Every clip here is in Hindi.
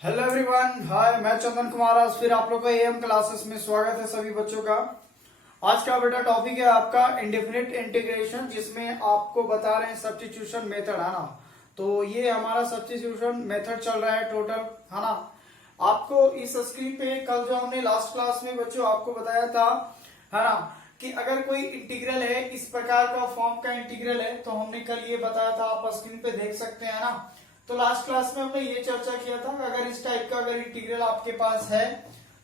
हेलो एवरीवन, हाय, मैं चंदन कुमार। आज फिर आप लोग का एएम क्लासेस में स्वागत है सभी बच्चों का। आज का बेटा टॉपिक है आपका इंडेफिनिट इंटीग्रेशन, जिसमें आपको बता रहे हैं सब्स्टिट्यूशन मेथड, है ना। तो ये हमारा सब्स्टिट्यूशन मेथड चल रहा है टोटल, है ना। आपको इस स्क्रीन पे कल जो हमने लास्ट क्लास में बच्चों आपको बताया था, है ना, कि अगर कोई इंटीग्रल है, इस प्रकार का फॉर्म का इंटीग्रल है, तो हमने कल ये बताया था, आप स्क्रीन पे देख सकते हैं ना। तो लास्ट क्लास में हमने ये चर्चा किया था कि अगर इस टाइप का अगर इंटीग्रल आपके पास है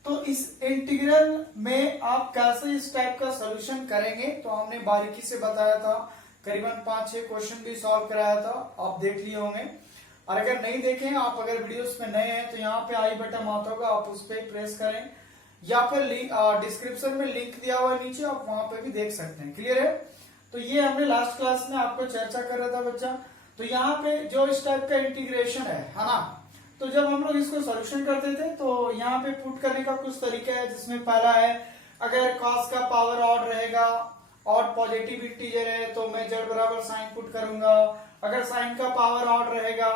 तो इस इंटीग्रल में आप कैसे इस टाइप का सॉल्यूशन करेंगे। तो हमने बारीकी से बताया था, करीबन 5-6 क्वेश्चन भी सॉल्व कराया था, आप देख लिए होंगे। और अगर नहीं देखे, आप अगर वीडियोस में नए हैं तो यहाँ पे आई बटन आता होगा, आप उस पर प्रेस करें, या फिर डिस्क्रिप्शन में लिंक दिया हुआ है नीचे, आप वहां पे भी देख सकते हैं। क्लियर है। तो ये हमने लास्ट क्लास में आपको चर्चा कर रहा था बच्चा। तो यहाँ पे जो इस टाइप का इंटीग्रेशन है ना, तो जब हम लोग इसको सॉल्यूशन करते थे तो यहाँ पे पुट करने का कुछ तरीका है, जिसमें पहला है, अगर कॉस का पावर ऑड रहेगा, ऑड पॉजिटिव इंटीजर है, तो मैं जेड बराबर साइन पुट करूंगा। अगर साइन का पावर ऑड रहेगा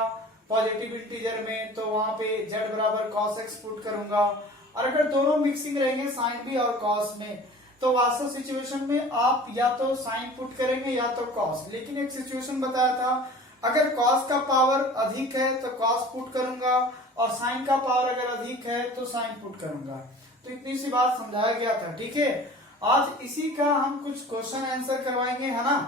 पॉजिटिव इंटीजर में, तो वहां पे जेड बराबर कॉस एक्स पुट करूंगा। और अगर दोनों मिक्सिंग रहेंगे, साइन भी और कॉस में, तो वास्तव सिचुएशन में आप या तो साइन पुट करेंगे या तो कॉस। लेकिन एक सिचुएशन बताया था, अगर कॉस का पावर अधिक है तो कॉस पुट करूंगा, और साइन का पावर अगर अधिक है तो साइन पुट करूंगा। तो इतनी सी बात समझाया गया था। ठीक है, आज इसी का हम कुछ क्वेश्चन आंसर करवाएंगे, है ना।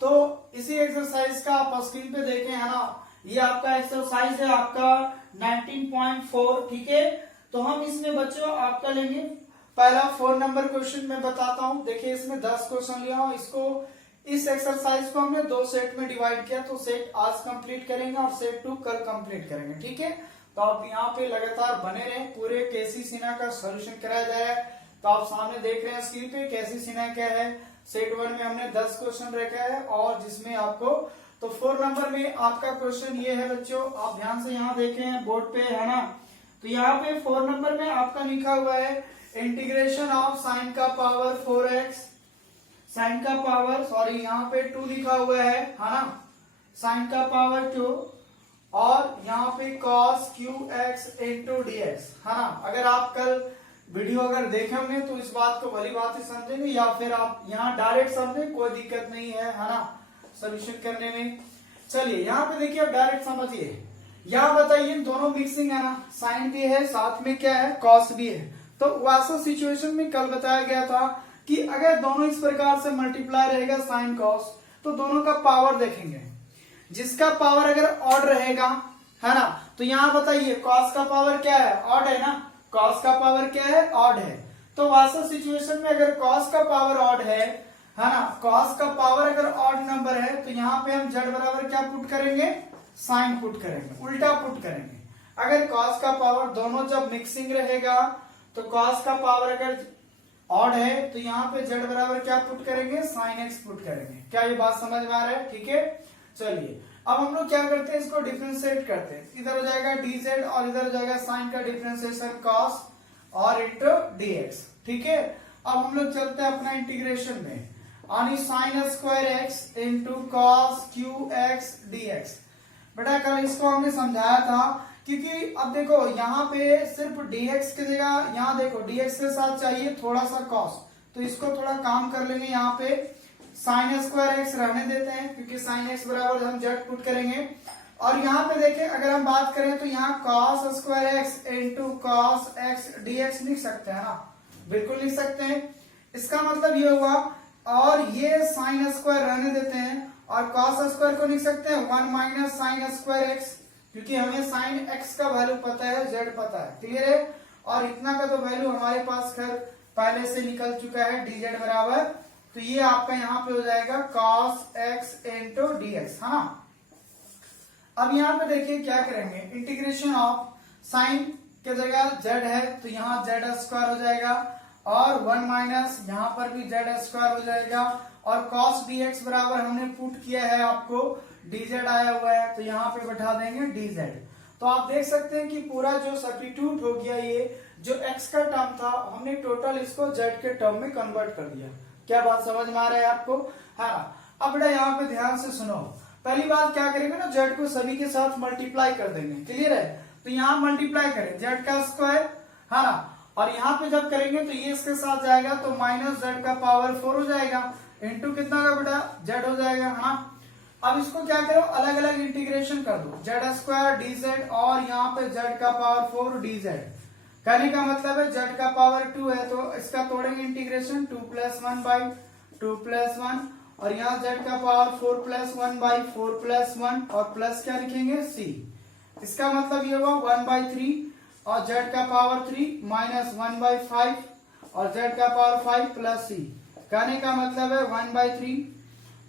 तो इसी एक्सरसाइज का आप स्क्रीन पे देखें, है ना। ये आपका एक्सरसाइज है आपका 19.4। ठीक है, तो हम इसमें बच्चों आपका लेंगे पहला 4 नंबर क्वेश्चन में बताता हूं। देखिए, इसमें 10 क्वेश्चन लिया हूं। इसको इस एक्सरसाइज को हमने 2 सेट में डिवाइड किया, तो सेट आज कंप्लीट करेंगे और सेट 2 कल कंप्लीट करेंगे। ठीक है, तो आप यहाँ पे लगातार बने रहें, पूरे केसी सिन्हा का सॉल्यूशन कराया जाए। तो आप सामने देख रहे हैं स्क्रीन पे केसी सिन्हा क्या है। सेट 1 में हमने 10 क्वेश्चन रखा है, और जिसमें आपको तो 4 नंबर में आपका क्वेश्चन ये है बच्चों, आप ध्यान से यहाँ देख रहे हैं बोर्ड पे, है ना। तो यहाँ पे 4 नंबर में आपका लिखा हुआ है इंटीग्रेशन ऑफ साइन का पावर 4x, साइन का पावर सॉरी यहाँ पे 2 लिखा हुआ है ना, साइन का पावर 2, और यहाँ पे cos qx इंटू dx, है ना। अगर आप कल वीडियो अगर देखे होंगे तो इस बात को भली बात ही समझेंगे, या फिर आप यहाँ डायरेक्ट समझे, कोई दिक्कत नहीं है ना, सोल्यूशन करने में। चलिए यहाँ पे देखिए, आप डायरेक्ट समझिए। यहाँ बताइए, दोनों मिक्सिंग है ना, साइन भी है, साथ में क्या है, कॉस भी है। तो वास्तव सिचुएशन में कल बताया गया था कि अगर दोनों इस प्रकार से मल्टीप्लाई रहेगा साइन कॉस, तो दोनों का पावर देखेंगे। जिसका पावर अगर ऑड रहेगा, है ना, तो यहाँ बताइए कॉस का पावर क्या है, ऑड है ना, कॉस का पावर क्या है, ऑड है। तो वास्तव सिचुएशन में अगर कॉस का पावर ऑड है ना, कॉस का पावर अगर ऑड नंबर है, तो यहाँ पे हम जेड बराबर क्या पुट करेंगे, साइन पुट करेंगे, उल्टा पुट करेंगे। अगर कॉस का पावर दोनों जब मिक्सिंग रहेगा, तो कॉस का पावर अगर ऑड है, तो यहाँ पे जेड बराबर क्या पुट करेंगे, साइन एक्स पुट करेंगे। क्या ये बात समझ में आ रहा है। ठीक है, चलिए अब हम लोग क्या करते हैं, इसको डिफरेंशिएट करते हैं। इधर हो जाएगा dz और इधर हो जाएगा साइन का डिफरेंशिएशन cos और इंटू dx। ठीक है, अब हम लोग चलते हैं अपना इंटीग्रेशन में, यानी sine square X into cos Q x dx। बेटा कल इसको हमने समझाया था, क्योंकि अब देखो यहाँ पे सिर्फ dx की जगह, यहाँ देखो dx के साथ चाहिए थोड़ा सा cos, तो इसको थोड़ा काम कर लेंगे। यहाँ पे साइन स्क्वायर एक्स रहने देते हैं, क्योंकि साइन एक्स बराबर हम जेड पुट करेंगे। और यहाँ पे देखें, अगर हम बात करें तो यहाँ cos square X into cos x dx लिख सकते हैं ना, बिल्कुल लिख सकते हैं। इसका मतलब ये हुआ, और ये साइन स्क्वायर रहने देते हैं, और cos स्क्वायर को लिख सकते हैं 1 माइनस साइन स्क्वायर एक्स, क्योंकि हमें साइन एक्स का वैल्यू पता है, जेड पता है। क्लियर है, और इतना का तो वैल्यू हमारे पास खैर पहले से निकल चुका है, dz बराबर, तो ये आपका यहाँ पे हो जाएगा cos x इंटू dx, है ना। अब यहाँ पे देखिए क्या करेंगे, इंटीग्रेशन ऑफ साइन के जगह जेड है, तो यहाँ जेड स्क्वायर हो जाएगा, और 1 माइनस यहाँ पर भी जेड स्क्वायर हो जाएगा, और cos dx बराबर हमने पुट किया है, आपको dz आया हुआ है, तो यहाँ पे बैठा देंगे dz। तो आप देख सकते हैं कि पूरा जो सब्स्टिट्यूट हो गया, ये जो x का टर्म था, हमने टोटल इसको z के टर्म में कन्वर्ट कर दिया। क्या बात समझ में आ रहा है आपको। हाँ, अब बेटा यहाँ पे ध्यान से सुनो। पहली बात क्या करेंगे ना, z को सभी के साथ मल्टीप्लाई कर देंगे। क्लियर है, तो यहाँ मल्टीप्लाई करें जेड का स्क्वायर है ना, और यहाँ पे जब करेंगे तो ये इसके साथ जाएगा तो माइनस जेड का पावर 4 हो जाएगा, इंटू कितना का बेटा जेड हो जाएगा है ना। अब इसको क्या करो अलग अलग इंटीग्रेशन कर दो, जेड स्क्वायर डी जेड और यहाँ पे जेड का पावर 4 डी जेड। कहने का मतलब है जेड का पावर 2 है तो इसका तोड़ेंगे इंटीग्रेशन 2 + 1 / 2 + 1 और यहाँ जेड का पावर 4 + 1 / 4 + 1 और प्लस क्या लिखेंगे c। इसका मतलब ये हुआ 1/3 और जेड का पावर 3 माइनस 1/5 और जेड का पावर 5 प्लस c। कहने का मतलब है 1/3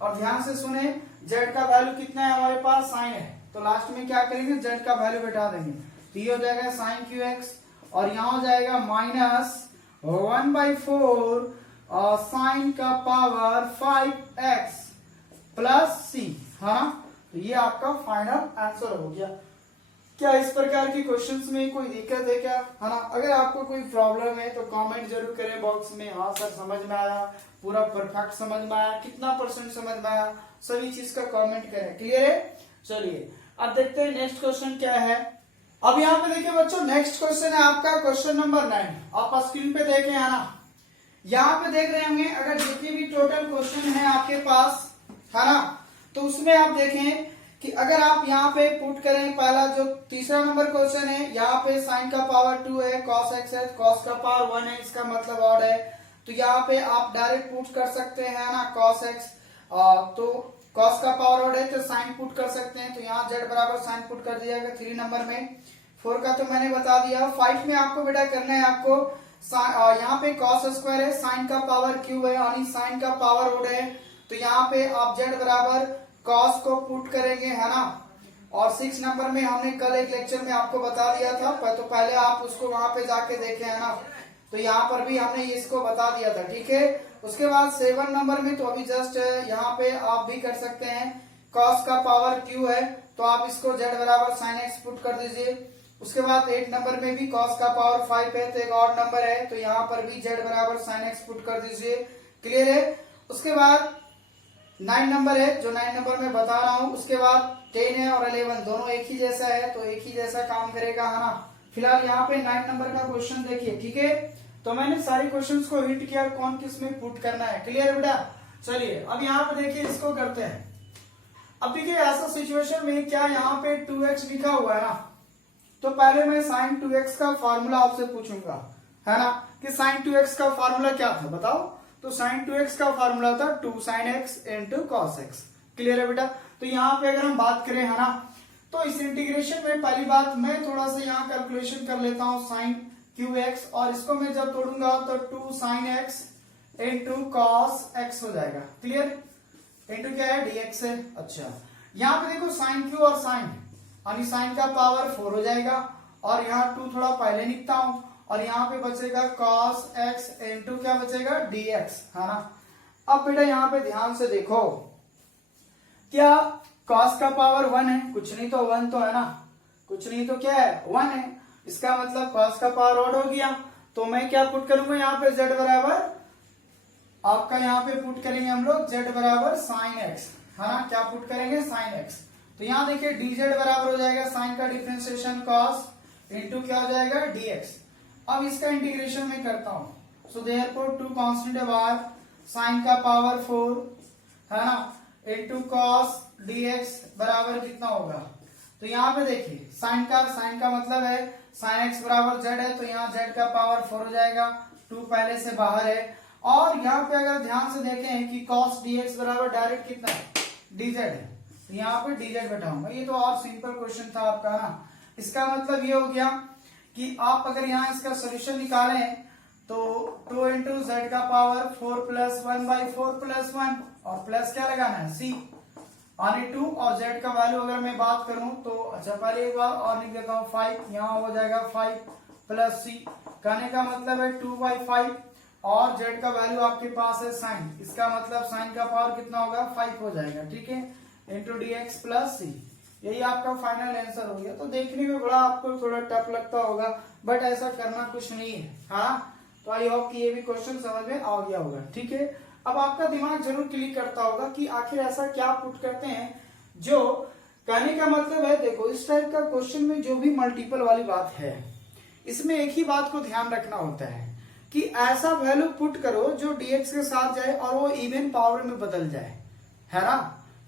और ध्यान से सुने जेड का वैल्यू कितना है हमारे पास साइन है, तो लास्ट में क्या करेंगे जेड का वैल्यू बैठा देंगे तो ये हो जाएगा साइन क्यू एक्स और यहाँ हो जाएगा माइनस 1/4 और साइन का पावर 5x प्लस c है ना। तो ये आपका फाइनल आंसर हो गया। क्या इस प्रकार के क्वेश्चंस में कोई दिक्कत है क्या, है ना। अगर आपको कोई प्रॉब्लम है तो कमेंट जरूर करें बॉक्स में, हाँ सर समझ में आया, पूरा परफेक्ट समझ में आया, कितना % समझ में आया, सभी चीज का कमेंट करें। क्लियर है। चलिए अब देखते हैं नेक्स्ट क्वेश्चन क्या है। अब यहाँ पे देखिए बच्चों नेक्स्ट क्वेश्चन है आपका क्वेश्चन नंबर 9। आप स्क्रीन पे देखें है ना, यहाँ पे देख रहे होंगे अगर जितनी भी टोटल क्वेश्चन है आपके पास है ना, तो उसमें आप देखें कि अगर आप यहाँ पे पुट करें पहला जो तीसरा नंबर क्वेश्चन है, यहाँ पे साइन का पावर 2 है, cos x है, cos का पावर 1 है, इसका मतलब ऑड है, तो यहाँ पे आप डायरेक्ट पुट कर सकते हैं ना cos x, तो cos का पावर ऑड है तो साइन पुट कर सकते हैं, तो यहाँ z बराबर साइन पुट कर दिया जाएगा 3 नंबर में। 4 का तो मैंने बता दिया। 5 में आपको बेटा करना है आपको यहाँ पे cos स्क्वायर है, साइन का पावर क्यूब है यानी साइन का पावर ऑड है, तो यहाँ पे आप z बराबर cos को पुट करेंगे है ना। और 6 नंबर में हमने कल एक लेक्चर में आपको बता दिया था, तो पहले आप उसको वहां पे जाके देखे है ना, तो यहाँ पर भी हमने इसको बता दिया था, ठीक है। उसके बाद 7 नंबर में तो अभी जस्ट यहाँ पे आप भी कर सकते हैं, cos का पावर q है तो आप इसको z बराबर sin x पुट कर दीजिए। उसके बाद 8 नंबर में भी cos का पावर 5 है तो एक और नंबर है, तो यहाँ पर भी z बराबर sin x पुट कर दीजिए। क्लियर है। उसके बाद 9 नंबर है जो 9 नंबर में बता रहा हूं, उसके बाद 10 है और 11 दोनों एक ही जैसा है तो एक ही जैसा काम करेगा है ना। फिलहाल यहाँ पे 9 नंबर का क्वेश्चन देखिए, ठीक है। तो मैंने सारे क्वेश्चंस को हिंट किया कौन किस में पुट करना है। क्लियर बेटा। चलिए अब यहाँ पे देखिए इसको करते हैं। अब देखिए ऐसा सिचुएशन में क्या यहाँ पे 2x लिखा हुआ है ना, तो पहले मैं sin 2x का फॉर्मूला आपसे पूछूंगा है ना कि sin 2x का फॉर्मूला क्या था बताओ। तो sin 2x का फॉर्मूला था 2 sin x into cos x। Clear है बेटा। तो यहाँ पे अगर हम बात करें है ना, तो इस इंटीग्रेशन में पहली बात मैं थोड़ा सा यहाँ कैलकुलेशन कर लेता हूँ sin qx और इसको मैं जब तोड़ूंगा तो 2 sin x into cos x हो जाएगा। क्लियर। इंटू क्या है dx है। अच्छा यहाँ पे देखो sin q और sin यानी sin का पावर 4 हो जाएगा और यहाँ 2 थोड़ा पहले लिखता हूं और यहाँ पे बचेगा cos x इंटू क्या बचेगा dx है ना। अब बेटा यहाँ पे ध्यान से देखो, क्या cos का पावर 1 है, कुछ नहीं तो 1 तो है ना, कुछ नहीं तो क्या है 1 है, इसका मतलब cos का पावर ऑड हो गया। तो मैं क्या पुट करूंगा यहाँ पे z बराबर आपका यहाँ पे पुट करेंगे हम लोग z बराबर sin x है ना। क्या पुट करेंगे sin x, तो यहाँ देखिए dz बराबर हो जाएगा साइन का डिफरेंशिएशन cos इंटू क्या हो जाएगा dx। अब इसका इंटीग्रेशन में करता हूं, सो देयरफॉर 2 कांस्टेंट बार साइन का पावर 4 है ना इंटू cos dx बराबर कितना होगा। तो यहाँ पे देखिए साइन का मतलब है sin x बराबर z है तो यहाँ z का पावर 4 हो जाएगा, 2 पहले से बाहर है। और यहाँ पे अगर ध्यान से देखें कि cos dx बराबर डायरेक्ट कितना है dz है, तो यहाँ पे dz बैठाऊंगा। ये तो और सिंपल क्वेश्चन था आपका ना। इसका मतलब ये हो गया कि आप अगर यहाँ इसका सोल्यूशन निकालें तो 2 इंटू जेड का पावर 4 + 1/4 + 1 और प्लस क्या लगाना है c यानी 2 और z का वैल्यू अगर मैं बात करूं तो अच्छा पहले एक बार और लिख देता हूं 5, यहाँ हो जाएगा 5 + c। कहने का मतलब है 2/5 और z का वैल्यू आपके पास है साइन, इसका मतलब साइन का पावर कितना होगा 5 हो जाएगा, ठीक है, इंटू dx + c। यही आपका फाइनल आंसर हो गया। तो देखने में बड़ा आपको थोड़ा टफ लगता होगा बट ऐसा करना कुछ नहीं है। हाँ तो आई होप कि ये भी क्वेश्चन समझ में आ गया होगा, ठीक है। अब आपका दिमाग जरूर क्लिक करता होगा कि आखिर ऐसा क्या पुट करते हैं जो कहने का मतलब है, देखो इस टाइप का क्वेश्चन में जो भी मल्टीपल वाली बात है, इसमें एक ही बात को ध्यान रखना होता है कि ऐसा वैल्यू पुट करो जो dx के साथ जाए और वो इवन पावर में बदल जाए, है ना,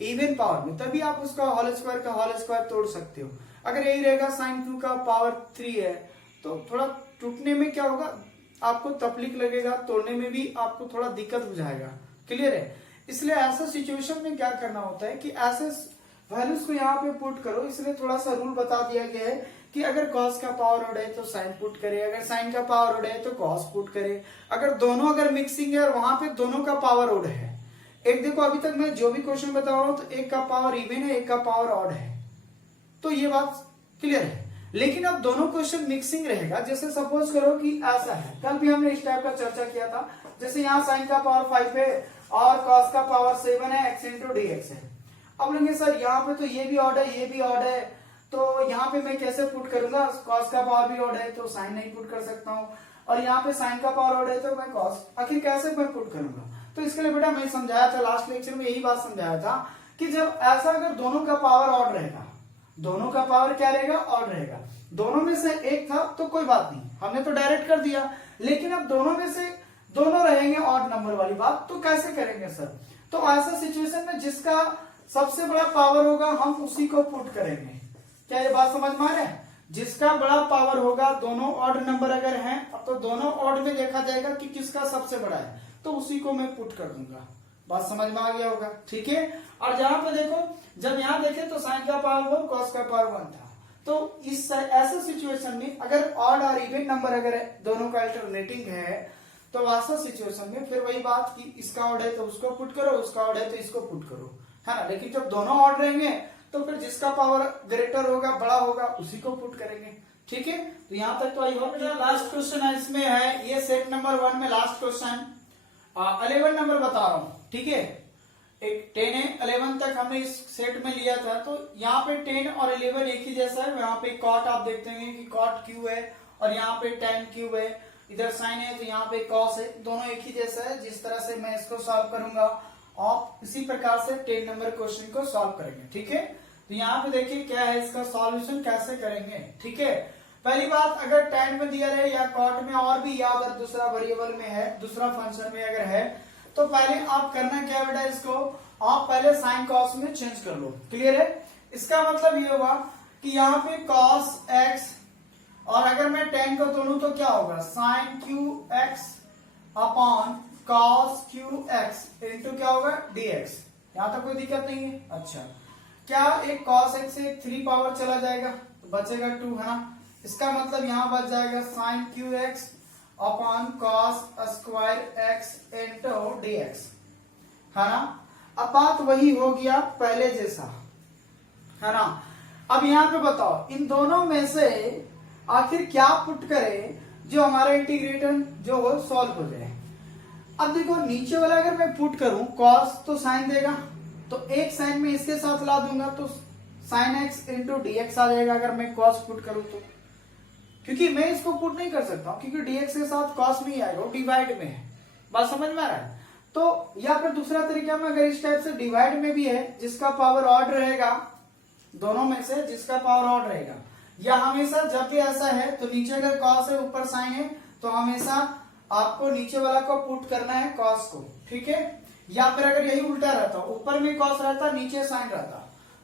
इवन पावर में, तभी आप उसका होल स्क्वायर का होल स्क्वायर तोड़ सकते हो। अगर यही रहेगा sin क्यू का पावर 3 है तो थोड़ा टूटने में क्या होगा, आपको तकलीफ लगेगा, तोड़ने में भी आपको थोड़ा दिक्कत हो जाएगा। क्लियर है? इसलिए ऐसा सिचुएशन में क्या करना होता है कि ऐसे वैल्यूज को यहाँ पे पुट करो। इसलिए थोड़ा सा रूल बता दिया गया है कि अगर कॉस का पावर ओड है तो साइन पुट करे, अगर साइन का पावर ओड है तो कॉस पुट करे, अगर दोनों अगर मिक्सिंग है और वहां पे दोनों का पावर ओड है। एक देखो अभी तक मैं जो भी क्वेश्चन बता रहा हूं तो एक का पावर इवन है, एक का पावर ऑड है, तो ये बात क्लियर है। लेकिन अब दोनों क्वेश्चन मिक्सिंग रहेगा। जैसे सपोज करो कि ऐसा है, कल भी हमने इस टाइप का चर्चा किया था, जैसे यहाँ साइन का पावर 5 है और कॉस का पावर 7 है, एक्स इंटू डी एक्स है। अब लेंगे सर यहाँ पे तो ये भी ऑड है, ये भी ऑड है, तो यहाँ पे मैं कैसे पुट करूंगा, कॉस का पावर भी ऑड है तो साइन नहीं पुट कर सकता हूँ, और यहाँ पे साइन का पावर ऑड है तो मैं कॉस, आखिर कैसे मैं पुट करूंगा। तो इसके लिए बेटा मैं समझाया था लास्ट लेक्चर में, यही बात समझाया था कि जब ऐसा अगर दोनों का पावर ऑड रहेगा, दोनों का पावर क्या रहेगा, ऑड रहेगा, दोनों में से एक था तो कोई बात नहीं, हमने तो डायरेक्ट कर दिया। लेकिन अब दोनों में से दोनों रहेंगे ऑड नंबर वाली बात, तो कैसे करेंगे सर। तो ऐसा सिचुएशन में जिसका सबसे बड़ा पावर होगा हम उसी को पुट करेंगे। क्या ये बात समझ में आ रहा है? जिसका बड़ा पावर होगा, दोनों ऑड नंबर अगर हैं तो दोनों ऑड में देखा जाएगा कि किसका सबसे बड़ा है, तो उसी को मैं पुट कर दूंगा। बात समझ में आ गया होगा, ठीक है। और जहां पे देखो, जब यहाँ देखे तो साइन का पावर 1 कॉस का पावर 1 था, तो इस ऐसे सिचुएशन में अगर ऑड और इवन नंबर अगर दोनों का अल्टरनेटिंग है तो ऐसा सिचुएशन में फिर वही बात कि इसका ऑड है तो उसको पुट करो, उसका ऑड है तो इसको पुट करो, है ना। लेकिन जब दोनों ऑड रहेंगे तो फिर जिसका पावर ग्रेटर होगा, बड़ा होगा, उसी को पुट करेंगे, ठीक है। तो यहाँ तक तो आई होप। लास्ट क्वेश्चन है इसमें है, ये सेट नंबर 1 में लास्ट क्वेश्चन 11 नंबर बता रहा हूं, ठीक है। एक 10 है, 11 तक हमने इस सेट में लिया था, तो यहाँ पे 10 और 11 एक ही जैसा है। यहाँ पे कॉट आप देखते हैं कि कॉट क्यू है और यहाँ पे tan क्यूब है, इधर साइन है तो यहाँ पे कॉस है, दोनों एक ही जैसा है। जिस तरह से मैं इसको सॉल्व करूंगा आप इसी प्रकार से 10 नंबर क्वेश्चन को सॉल्व करेंगे, ठीक है। तो यहाँ पे देखिए क्या है इसका सॉल्यूशन, कैसे करेंगे, ठीक है। पहली बात, अगर tan में दिया रहे या कॉट में और भी या अगर दूसरा वेरिएबल में है, दूसरा फंक्शन में अगर है, तो पहले आप करना क्या बेटा, इसको आप पहले साइन कॉस में चेंज कर लो। क्लियर है? इसका मतलब ये होगा कि यहाँ पे कॉस एक्स और अगर मैं tan को तोड़ू तो क्या होगा, sine Q X upon cos Q X into क्या होगा, dx। यहाँ तक कोई दिक्कत नहीं है। अच्छा, क्या एक cos x से 3 पावर चला जाएगा तो बचेगा 2, है ना। इसका मतलब यहाँ बच जाएगा sine Q X upon cos square X into dx, है ना। अब बात वही हो गया पहले जैसा, है ना। अब यहाँ पे बताओ इन दोनों में से आखिर क्या पुट करें जो हमारा इंटीग्रेटर जो हो सॉल्व हो जाए। अब देखो नीचे वाला अगर मैं पुट करूं cos तो साइन देगा, तो एक साइन में इसके साथ ला दूंगा तो साइन एक्स इंटू dx आ जाएगा। अगर मैं cos पुट करूं तो, क्योंकि मैं इसको पुट नहीं कर सकता क्योंकि dx के साथ cos नहीं आएगा, वो डिवाइड में है। बात समझ में आ रहा है? तो या फिर दूसरा तरीका में अगर इस टाइप से डिवाइड में भी है, जिसका पावर ऑड रहेगा, दोनों में से जिसका पावर ऑड रहेगा, या हमेशा जब भी ऐसा है तो नीचे अगर cos है ऊपर साइन है तो हमेशा आपको नीचे वाला को पुट करना है cos को, ठीक है। या फिर अगर यही उल्टा रहता, ऊपर में cos रहता नीचे साइन रहता,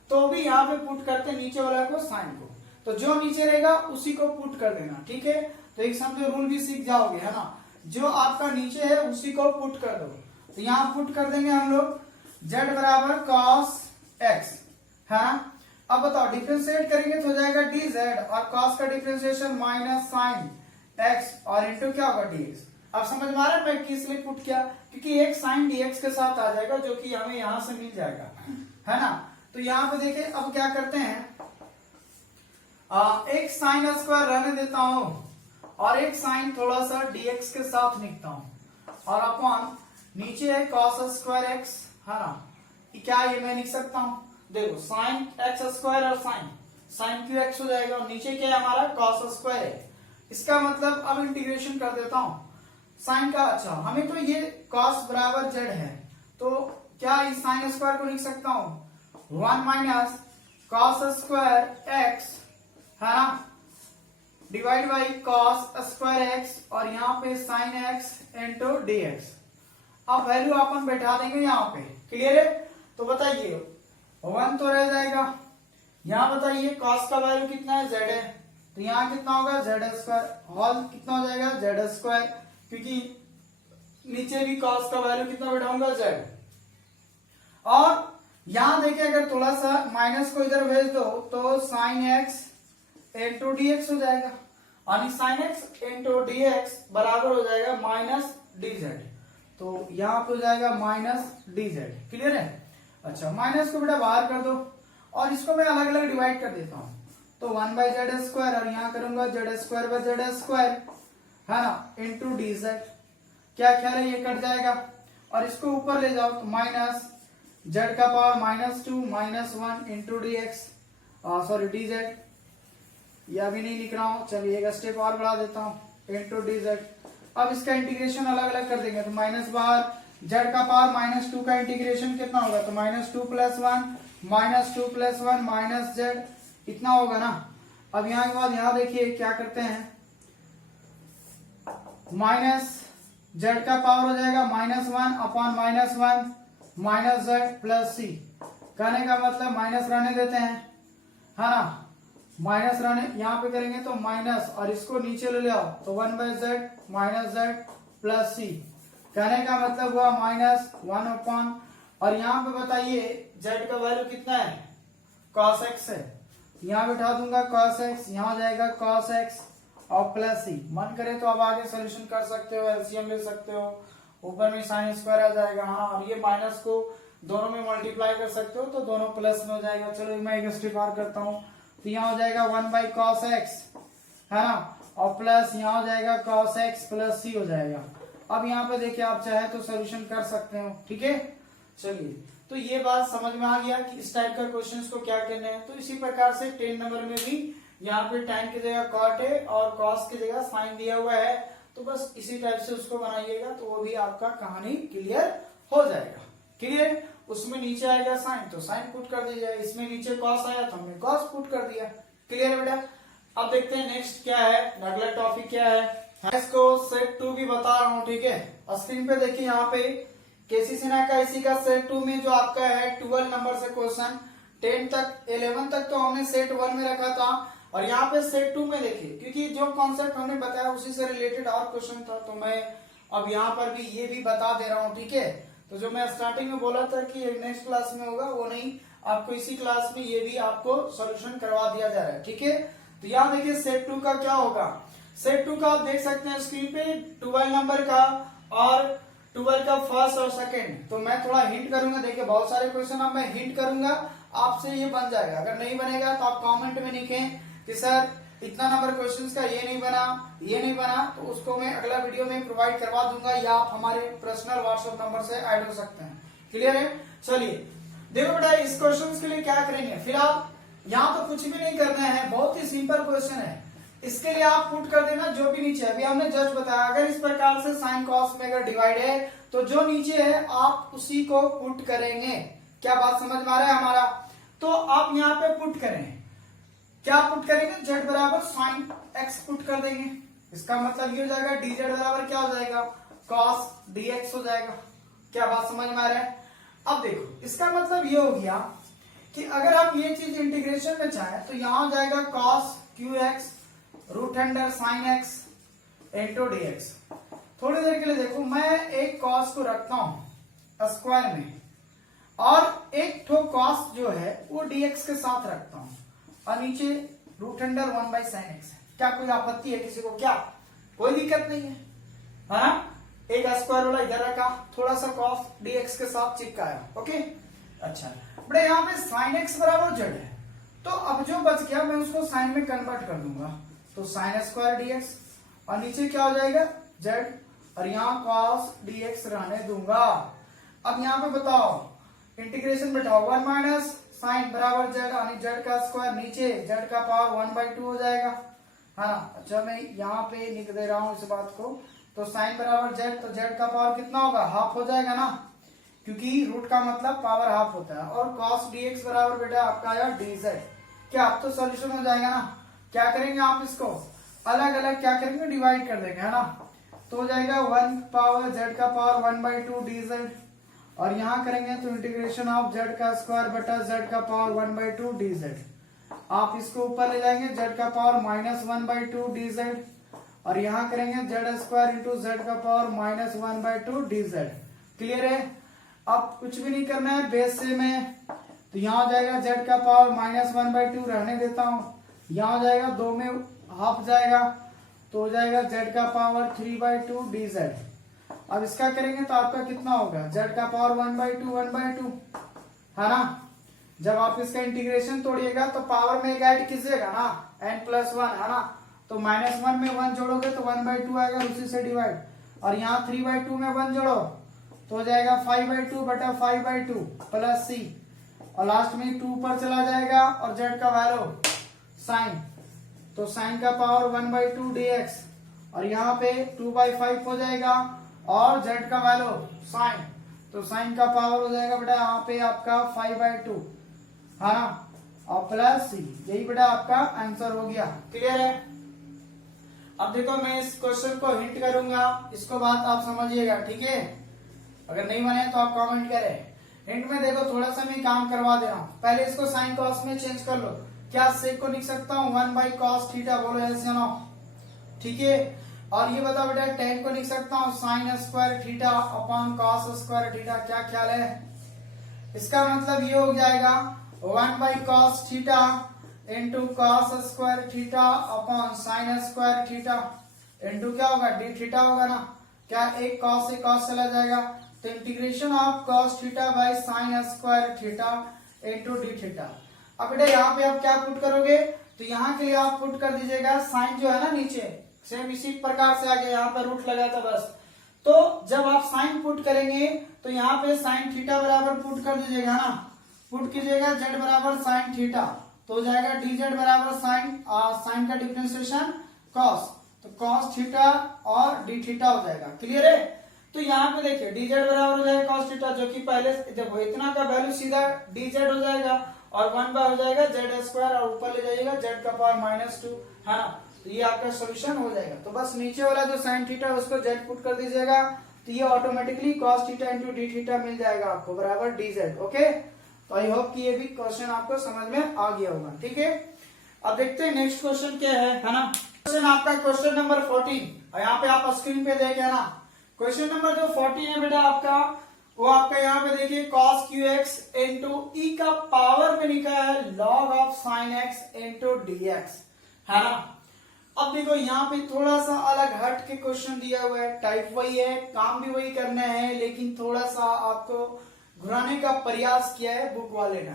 तो भी यहाँ पे पुट करते नीचे वाला को साइन को, तो जो नीचे रहेगा उसी को पुट कर देना, ठीक है। तो एक समझो रूल भी सीख जाओगे, है ना। जो आपका नीचे है उसी को पुट कर दो, तो यहाँ पुट कर देंगे हम लोग z बराबर cos x, है। अब बताओ डिफ्रेंशिएट करेंगे तो हो जाएगा dz और cos का डिफ्रेंशिएशन माइनस साइन x और इंटू क्या होगा dx। अब समझ में आ रहा है मैं किस लिए पुट किया, क्योंकि एक साइन dx के साथ आ जाएगा जो कि हमें यहां से मिल जाएगा, है ना। तो यहाँ पे देखिए अब क्या करते हैं, एक साइन स्क्वायर रहने देता हूं और एक साइन थोड़ा सा dx के साथ लिखता हूं और अपॉन नीचे है cos स्क्वायर x, है ना। क्या ये मैं लिख सकता हूं, देखो साइन एक्स स्क्वायर और साइन क्यू एक्स हो जाएगा और नीचे क्या है हमारा cos स्क्वायर है। इसका मतलब अब इंटीग्रेशन कर देता हूं साइन का। अच्छा, हमें तो ये cos बराबर z है, तो क्या इस साइन स्क्वायर को लिख सकता हूं 1 माइनस कॉस स्क्वायर एक्स है ना, divide by cos square x और यहाँ पे sine x into D x. अब वैल्यू अपन बैठा देंगे यहाँ पे, क्लियर है। तो बताइए 1 तो रह जाएगा, यहाँ बताइए कॉस का वैल्यू कितना है, जेड है, तो यहाँ कितना होगा जेड स्क्वायर, होल कितना हो जाएगा जेड स्क्वायर, क्योंकि नीचे भी कॉस का वैल्यू कितना बैठाऊंगा जेड। और यहां देखिए अगर थोड़ा सा माइनस को इधर भेज दो तो sine x into D x हो जाएगा, यानी sine x into D x बराबर हो जाएगा माइनस डी जेड। तो यहाँ पे हो जाएगा माइनस डी जेड, क्लियर है। अच्छा माइनस को बेटा बाहर कर दो और इसको मैं अलग अलग डिवाइड कर देता हूं, तो 1 बाई जेड स्क्वायर और यहाँ करूंगा Z square by Z square है ना, इंटू डी जेड। क्या ख्याल है ये कट जाएगा और इसको ऊपर ले जाओ तो माइनस जेड का power -2 -1 into D x, sorry D Z, यह भी नहीं लिख रहा हूं, चलिए एक स्टेप और बढ़ा देता हूं इंटू डी जेड। अब इसका इंटीग्रेशन अलग अलग कर देंगे, तो माइनस बाहर, जेड का पावर -2 का इंटीग्रेशन कितना होगा, तो -2 + 1 -2 + 1 माइनस जेड इतना होगा ना। अब यहाँ के बाद यहाँ देखिए क्या करते हैं, माइनस जेड का पावर हो जाएगा -1 upon -1 minus z plus c, कहने का मतलब माइनस रहने देते हैं है ना, माइनस रहने यहाँ पे करेंगे तो माइनस और इसको नीचे ले आओ तो 1 by z minus z plus c, कहने का मतलब हुआ -1 अपॉन, और यहाँ पे बताइए जेड का वैल्यू कितना है cos x है, यहाँ बैठा दूंगा cos x, यहाँ हो जाएगा cos x और प्लस सी। मन करे तो अब आगे सोल्यूशन कर सकते हो, एलसीएम ले सकते हो, ऊपर में साइन स्क्वायर आ जाएगा, हाँ, और ये माइनस को दोनों में मल्टीप्लाई कर सकते हो तो दोनों प्लस में हो जाएगा। चलो मैं एक स्टेप और करता हूँ, तो यहाँ हो जाएगा 1 बाई cos x है ना, और प्लस यहाँ हो जाएगा cos x प्लस सी हो जाएगा। अब यहाँ पे देखिए आप चाहे तो सोल्यूशन कर सकते हो, ठीक है। चलिए तो ये बात समझ में आ गया कि इस टाइप का क्वेश्चंस को क्या कहना है। तो इसी प्रकार से 10 नंबर में भी यहाँ पे tan की जगह cot है और cos की जगह sin दिया हुआ है, तो बस इसी टाइप से उसको बनाइएगा तो वो भी आपका कहानी क्लियर हो जाएगा। क्लियर, उसमें नीचे आएगा साइन तो साइन पुट कर दीजिए, इसमें नीचे cos आया तो हमने cos पुट कर दिया। क्लियर बेटा। अब देखते हैं नेक्स्ट क्या है, अगला टॉपिक क्या है। इसको सेट 2 भी बता रहा हूँ, ठीक है। स्क्रीन पे देखिए यहाँ पे केसी सिन्हा का इसी का सेट 2 में जो आपका है 12 नंबर से क्वेश्चन, 10 तक 11 तक तो हमने सेट 1 में रखा था, और यहाँ पे सेट 2 में देखिए क्योंकि जो कॉन्सेप्ट हमने बताया उसी से रिलेटेड और क्वेश्चन था, तो मैं अब यहाँ पर भी ये भी बता दे रहा हूँ, ठीक है। तो जो मैं स्टार्टिंग में बोला था कि नेक्स्ट क्लास में होगा वो नहीं, आपको इसी क्लास में ये भी आपको सोल्यूशन करवा दिया जा रहा है, ठीक है। तो यहाँ देखिए सेट 2 का क्या होगा, सेट 2 का आप देख सकते हैं स्क्रीन पे 12 नंबर का और 12 का फर्स्ट और सेकंड। तो मैं थोड़ा हिंट करूंगा, देखिए बहुत सारे क्वेश्चन अब मैं हिंट करूंगा, आपसे ये बन जाएगा। अगर नहीं बनेगा तो आप कमेंट में लिखें कि सर इतना नंबर क्वेश्चंस का ये नहीं बना, ये नहीं बना, तो उसको मैं अगला वीडियो में प्रोवाइड करवा दूंगा, या आप हमारे पर्सनल व्हाट्सएप नंबर से ऐड हो सकते हैं। क्लियर है। चलिए देखो बेटा इस क्वेश्चन के लिए क्या करेंगे, फिर आप यहाँ तो कुछ भी नहीं करना है, बहुत ही सिंपल क्वेश्चन है। इसके लिए आप पुट कर देना जो भी नीचे, अभी हमने जस्ट बताया अगर इस प्रकार से साइन कॉस में अगर डिवाइड है तो जो नीचे है आप उसी को पुट करेंगे। क्या बात समझ में आ रहा है हमारा। तो आप यहाँ पे पुट करें, क्या पुट करेंगे, z बराबर साइन x पुट कर देंगे, इसका मतलब ये हो जाएगा dz बराबर क्या हो जाएगा cos dx हो जाएगा। क्या बात समझ में आ रहा है। अब देखो इसका मतलब ये हो गया कि अगर आप ये चीज इंटीग्रेशन में चाहें तो यहां हो जाएगा cos qx root under sine x into dx। थोड़ी देर के लिए देखो मैं एक cos को रखता हूं स्क्वायर में और एक ठो cos जो है वो dx के साथ रखता हूं और नीचे root under 1 by sine X है। क्या कोई आपत्ति है किसी को, क्या कोई दिक्कत नहीं है, हाँ। एक स्क्वायर वाला इधर रखा, थोड़ा सा cos dx के साथ चिपकाया, ओके। अच्छा बड़े यहाँ पे साइन x बराबर z है, तो अब जो बच गया मैं उसको साइन में कन्वर्ट कर दूंगा, तो साइन स्क्वायर dx और नीचे क्या हो जाएगा z और यहाँ cos dx रहने दूंगा। अब यहाँ पे बताओ इंटीग्रेशन बैठाओ 1 माइनस साइन बराबर जेड यानी जेड का स्क्वायर, नीचे जेड का पावर 1/2 हो जाएगा, है ना। अच्छा मैं यहाँ पे लिख दे रहा हूँ इस बात को, तो साइन बराबर जेड, तो जेड का पावर कितना होगा हाफ हो जाएगा ना, क्योंकि रूट का मतलब पावर हाफ होता है। और cos dx बराबर बेटा आपका आया dz। क्या अब तो सोल्यूशन हो जाएगा ना। क्या करेंगे आप इसको अलग अलग क्या करेंगे डिवाइड कर देंगे, है ना। तो हो जाएगा 1 पावर z का पावर 1/2 dz, और यहाँ करेंगे तो इंटीग्रेशन ऑफ z का स्क्वायर बटा z का पावर 1/2 dz। आप इसको ऊपर ले जाएंगे z का पावर -1/2 dz, और यहाँ करेंगे z स्क्वायर इंटू z का पावर -1/2 dz। क्लियर है। अब कुछ भी नहीं करना है बेस से में, तो यहाँ हो जाएगा z का पावर -1/2 रहने देता हूँ, यहाँ हो जाएगा 2 में हाफ जाएगा तो हो जाएगा z का पावर 3/2 dz। अब इसका करेंगे तो आपका कितना होगा z का पावर 1/2 है ना। जब आप इसका इंटीग्रेशन तोड़िएगा तो पावर में ऐड कीजिएगा ना n+1 है ना, तो -1 में 1 जोड़ोगे तो 1/2 आएगा, उसी से डिवाइड, और यहाँ 3/2 में 1 जोड़ो तो हो जाएगा 5/2 बटा 5/2 प्लस c, और लास्ट में 2 पर चला जाएगा और z का वैल्यू साइन, तो साइन का पावर 1/2 dx, और यहाँ पे 2/5 हो जाएगा, और z का वैल्यू साइन, तो साइन का पावर हो जाएगा बेटा यहाँ पे आपका 5/2 है ना, और प्लस सी। यही बेटा आपका आंसर हो गया। क्लियर है। अब देखो मैं इस क्वेश्चन को हिंट करूंगा, इसको बात आप समझिएगा, ठीक है। अगर नहीं बने तो आप कमेंट करें। हिंट में देखो थोड़ा सा मैं काम करवा दे रहा हूँ। पहले इसको साइन कॉस में चेंज कर लो। क्या सेक को लिख सकता हूँ 1/cos थीटा, बोलो ऐसे ना, ठीक है। और ये बताओ बेटा tan को लिख सकता हूँ sine square theta upon cos square theta. क्या ख्याल है। इसका मतलब ये हो जाएगा 1/cos theta into cos square theta upon sine square theta into क्या होगा डी थीटा होगा ना। क्या एक कॉस से कॉस चला जाएगा, तो integration of cos theta by sine square theta into d theta. अब बेटा यहाँ पे आप क्या पुट करोगे, तो यहाँ के लिए आप पुट कर दीजिएगा साइन जो है ना नीचे, सेम इसी प्रकार से आगे यहाँ पे रूट लगा था बस। तो जब आप साइन पुट करेंगे तो यहाँ पे साइन थीटा बराबर पुट कर दीजिएगा ना, पुट कीजिएगा z बराबर साइन थीटा, तो हो जाएगा dz बराबर साइन का डिफरेंशिएशन cos, तो cos थीटा और d थीटा हो जाएगा। क्लियर है। तो यहाँ पे देखिए dz बराबर हो जाएगा cos थीटा, जो कि पहले जब इतना का वैल्यू सीधा dz हो जाएगा, और 1 हो जाएगा z स्क्वायर, और ऊपर ले जाइएगा z का पावर -2 है ना, तो ये आपका सोल्यूशन हो जाएगा। तो बस नीचे वाला जो साइन थीटा उसको z पुट कर दीजिएगा, तो ये automatically cos theta into d theta मिल जाएगा आपको बराबर dz। ओके, तो आई होप कि ये भी क्वेश्चन आपको समझ में आ गया होगा, ठीक है। अब देखते हैं नेक्स्ट क्वेश्चन क्या है ना। क्वेश्चन आपका क्वेश्चन नंबर 14, और यहाँ पे आप स्क्रीन पे देखे ना, क्वेश्चन नंबर जो 14 है बेटा आपका, वो आपका यहाँ पे देखिए cos qx इंटू ई का पावर में लिखा है log of sine x into dx है ना। अब देखो यहाँ पे थोड़ा सा अलग हट के क्वेश्चन दिया हुआ है, टाइप वही है, काम भी वही करना है, लेकिन थोड़ा सा आपको घुराने का प्रयास किया है बुक वाले ने,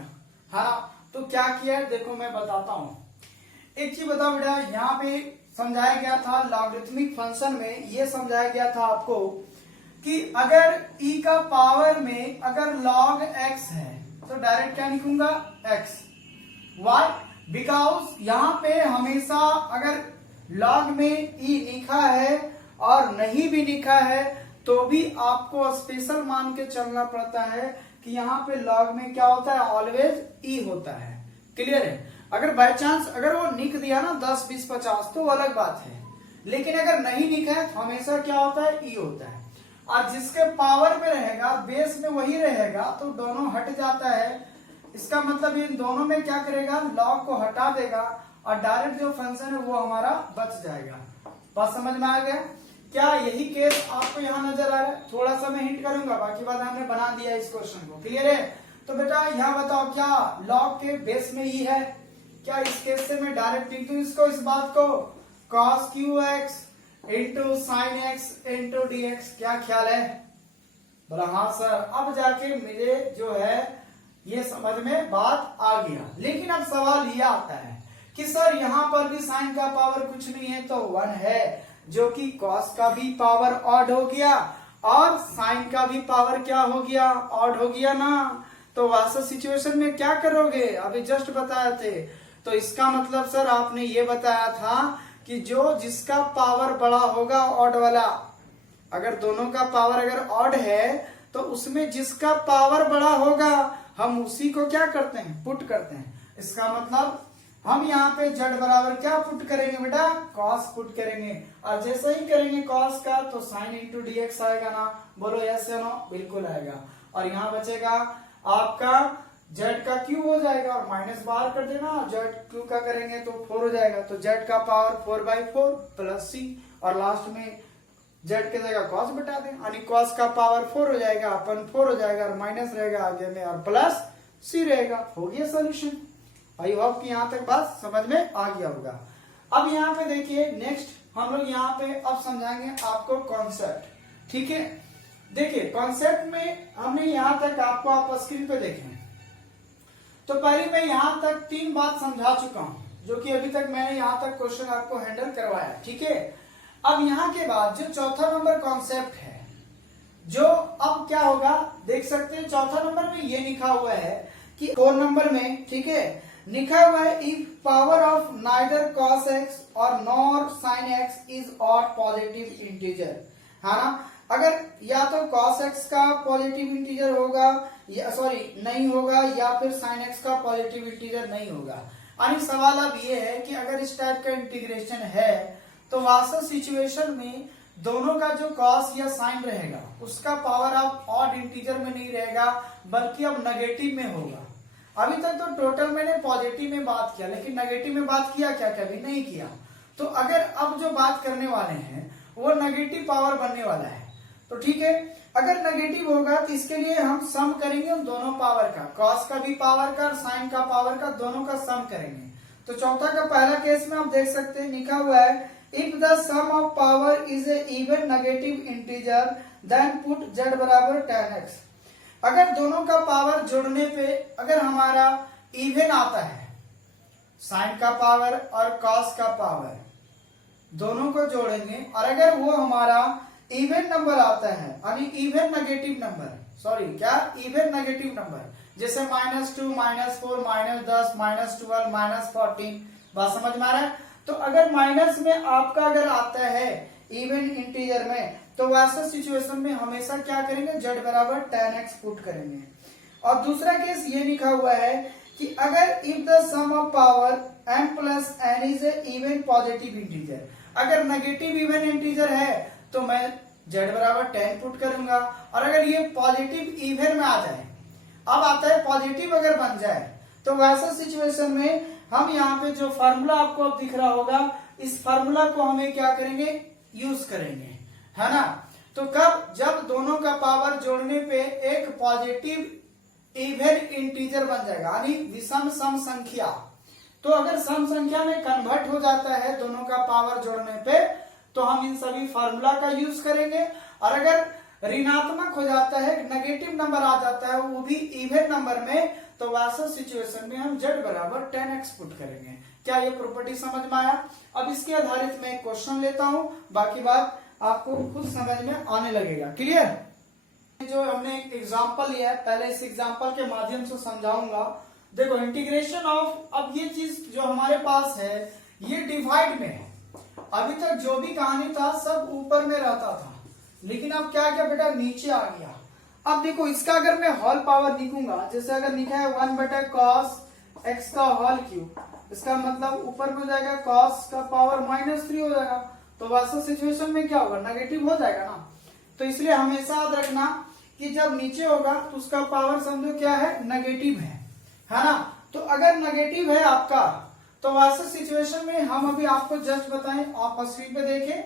है ना। तो क्या किया है देखो मैं बताता हूँ। एक चीज बताओ बेटा, यहाँ पे समझाया गया था लॉगरिथमिक फंक्शन में, ये समझाया गया था आपको कि अगर e का पावर में अगर log x है तो डायरेक्ट क्या लिखूंगा x। वाई, बिकॉज यहाँ पे हमेशा अगर log में e लिखा है और नहीं भी लिखा है तो भी आपको स्पेशल मान के चलना पड़ता है कि यहाँ पे log में क्या होता है, ऑलवेज e होता है। क्लियर है। अगर बाय चांस अगर वो लिख दिया ना 10, 20, 50 तो अलग बात है, लेकिन अगर नहीं लिखा है तो हमेशा क्या होता है, e होता है। और जिसके पावर में रहेगा बेस में वही रहेगा, तो दोनों हट जाता है। इसका मतलब इन दोनों में क्या करेगा, log को हटा देगा और डायरेक्ट जो फंक्शन है वो हमारा बच जाएगा। बात समझ में आ गया। क्या यही केस आपको यहाँ नजर आ रहा है। थोड़ा सा मैं हिंट करूंगा, बाकी बात हमने बना दिया इस क्वेश्चन को। क्लियर है। तो बेटा यहाँ बताओ क्या log के बेस में ही है, क्या इस केस से मैं डायरेक्ट लिख दूं इसको, इस बात को cos qx into sine x into dx। क्या ख्याल है। बोला हाँ सर, अब जाके मुझे जो है ये समझ में बात आ गया। लेकिन अब सवाल ये आता है कि सर यहाँ पर भी साइन का पावर कुछ नहीं है तो 1 है, जो कि cos का भी पावर ऑड हो गया और साइन का भी पावर क्या हो गया, ऑड हो गया ना। तो वैसा सिचुएशन में क्या करोगे, अभी जस्ट बताए थे। तो इसका मतलब सर आपने ये बताया था कि जो जिसका पावर बड़ा होगा ऑड वाला, अगर दोनों का पावर अगर ऑड है तो उसमें जिसका पावर बड़ा होगा हम उसी को क्या करते हैं, पुट करते हैं। इसका मतलब हम यहाँ पे z बराबर क्या पुट करेंगे बेटा, cos पुट करेंगे। और जैसे ही करेंगे cos का तो sin इंटू dx आएगा ना, बोलो यस या नो, बिल्कुल आएगा। और यहाँ बचेगा आपका z का क्यूब हो जाएगा और माइनस बाहर कर देना, z क्यूब का करेंगे तो 4 हो जाएगा, तो z का पावर 4/4 प्लस c, और लास्ट में z के जगह cos बटा दें, यानी cos का पावर 4 हो जाएगा, अपन 4 हो जाएगा और माइनस रहेगा आगे में और प्लस c रहेगा। हो गया सोल्यूशन। आई होप कि यहाँ तक बात समझ में आ गया होगा। अब यहाँ पे देखिए नेक्स्ट हम लोग यहाँ पे अब समझाएंगे आपको कॉन्सेप्ट, ठीक है। देखिए कॉन्सेप्ट में हमने यहाँ तक आपको आप स्क्रीन पे देखें तो पहले मैं यहाँ तक 3 बात समझा चुका हूँ, जो कि अभी तक मैंने यहाँ तक क्वेश्चन आपको हैंडल करवाया, ठीक है। अब यहाँ के बाद जो चौथा नंबर कॉन्सेप्ट है, जो अब क्या होगा देख सकते हैं, चौथा नंबर में ये लिखा हुआ है कि 4 नंबर में, ठीक है, लिखा हुआ है if power of neither cos x और nor sin x is odd positive integer, है ना। अगर या तो cos x का पॉजिटिव इंटीजर होगा या नहीं होगा, या फिर sin x का पॉजिटिव इंटीजर नहीं होगा। यानी सवाल अब ये है कि अगर इस टाइप का इंटीग्रेशन है तो वास्तव सिचुएशन में दोनों का जो cos या sin रहेगा उसका पावर अब ऑड इंटीजर में नहीं रहेगा, बल्कि अब नेगेटिव में होगा। अभी तक तो टोटल मैंने पॉजिटिव में बात किया, लेकिन नेगेटिव में बात किया क्या, कभी नहीं किया। तो अगर अब जो बात करने वाले हैं वो नेगेटिव पावर बनने वाला है, तो ठीक है। अगर नेगेटिव होगा तो इसके लिए हम सम करेंगे उन दोनों पावर का, cos का भी पावर का और sin का पावर का, दोनों का सम करेंगे। तो चौथा का पहला केस में आप देख सकते हैं लिखा हुआ है if the sum of power is a even negative integer then put z बराबर 10x। अगर दोनों का पावर जोड़ने पे अगर हमारा इवन आता है, साइन का पावर और कॉस का पावर दोनों को जोड़ेंगे, और अगर वो हमारा इवन नंबर आता है, यानी even negative number, even negative number, जैसे -2, -4, -10, -12, -14, बात समझ में आ रहा है। तो अगर माइनस में आपका अगर आता है इवन इंटीजर में, तो वैसे सिचुएशन में हमेशा क्या करेंगे, z बराबर 10x पुट करेंगे। और दूसरा केस ये लिखा हुआ है कि अगर if the sum of power m plus n is a even positive integer, अगर नेगेटिव इवन इंटीजर है तो मैं z बराबर 10 पुट करूंगा। और अगर ये पॉजिटिव इवन में आ जाए, अब आता है पॉजिटिव अगर बन जाए, तो वैसा सिचुएशन में हम यहाँ पे जो फार्मूला आपको अब दिख रहा होगा, इस फार्मूला को हमें क्या करेंगे, यूज करेंगे, है ना। तो कब, जब दोनों का पावर जोड़ने पे एक पॉजिटिव इवन इंटीजर बन जाएगा, यानी विषम सम संख्या। तो अगर सम संख्या में कन्वर्ट हो जाता है दोनों का पावर जोड़ने पे, तो हम इन सभी फार्मूला का यूज करेंगे। और अगर ऋणात्मक हो जाता है, नेगेटिव नंबर आ जाता है वो भी इवन नंबर में, तो वैसा सिचुएशन में हम z बराबर 10x पुट करेंगे। क्या ये प्रॉपर्टी समझ में आया? अब इसके आधारित मैं एक क्वेश्चन लेता हूं, बाकी बात आपको खुद समझ में आने लगेगा। क्लियर? जो हमने एक एग्जांपल लिया है, पहले इस एग्जांपल के माध्यम से समझाऊंगा। देखो इंटीग्रेशन ऑफ, अब ये चीज जो हमारे पास है ये डिवाइड में है। अभी तक जो भी कहानी था सब ऊपर में रहता था, लेकिन अब क्या क्या बेटा नीचे आ गया। अब देखो इसका अगर मैं होल पावर लिखूंगा, जैसे अगर लिखा है 1/cos x का होल क्यूब, इसका मतलब ऊपर में हो जाएगा cos का पावर -3 हो जाएगा। तो वैसा सिचुएशन में क्या होगा, नेगेटिव हो जाएगा ना। तो इसलिए हमेशा याद रखना कि जब नीचे होगा तो उसका पावर समझो क्या है, नेगेटिव है ना। तो अगर नेगेटिव है आपका, तो वैसे सिचुएशन में हम अभी आपको जस्ट बताएं, आप स्क्रीन पे देखें